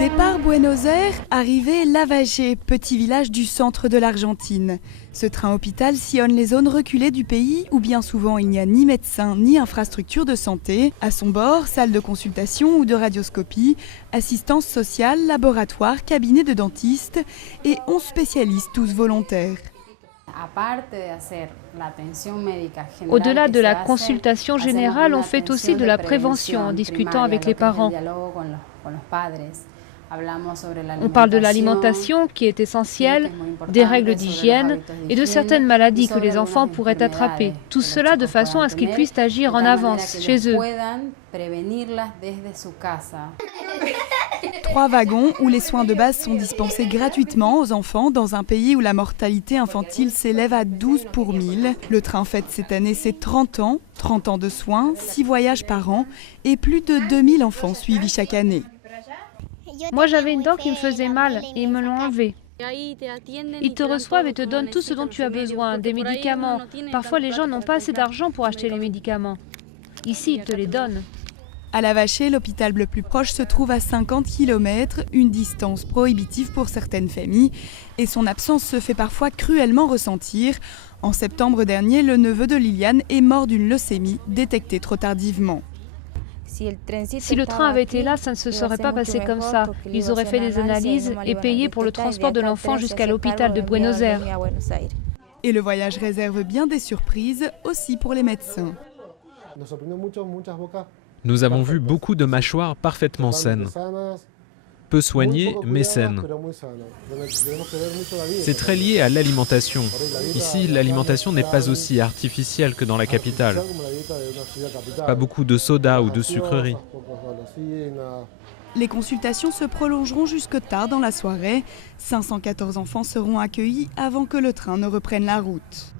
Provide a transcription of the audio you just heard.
Départ Buenos Aires, arrivée Lavalle, petit village du centre de l'Argentine. Ce train-hôpital sillonne les zones reculées du pays où bien souvent il n'y a ni médecin ni infrastructure de santé. À son bord, salle de consultation ou de radioscopie, assistance sociale, laboratoire, cabinet de dentiste et 11 spécialistes, tous volontaires. Au-delà de la consultation générale, on fait aussi de la prévention en discutant avec les parents. On parle de l'alimentation qui est essentielle, des règles d'hygiène et de certaines maladies que les enfants pourraient attraper. Tout cela de façon à ce qu'ils puissent agir en avance chez eux. 3 wagons où les soins de base sont dispensés gratuitement aux enfants dans un pays où la mortalité infantile s'élève à 12 pour 1000. Le train fête cette année ses 30 ans de soins, 6 voyages par an et plus de 2000 enfants suivis chaque année. Moi, j'avais une dent qui me faisait mal et ils me l'ont enlevée. Ils te reçoivent et te donnent tout ce dont tu as besoin, des médicaments. Parfois, les gens n'ont pas assez d'argent pour acheter les médicaments. Ici, ils te les donnent. À Lavalle, l'hôpital le plus proche se trouve à 50 km, une distance prohibitive pour certaines familles, et son absence se fait parfois cruellement ressentir. En septembre dernier, le neveu de Liliane est mort d'une leucémie détectée trop tardivement. Si le train avait été là, ça ne se serait pas passé comme ça. Ils auraient fait des analyses et payé pour le transport de l'enfant jusqu'à l'hôpital de Buenos Aires. Et le voyage réserve bien des surprises aussi pour les médecins. Nous avons vu beaucoup de mâchoires parfaitement saines. Peu soignées, mais saines. C'est très lié à l'alimentation. Ici, l'alimentation n'est pas aussi artificielle que dans la capitale. Pas beaucoup de soda ou de sucreries. Les consultations se prolongeront jusque tard dans la soirée. 514 enfants seront accueillis avant que le train ne reprenne la route.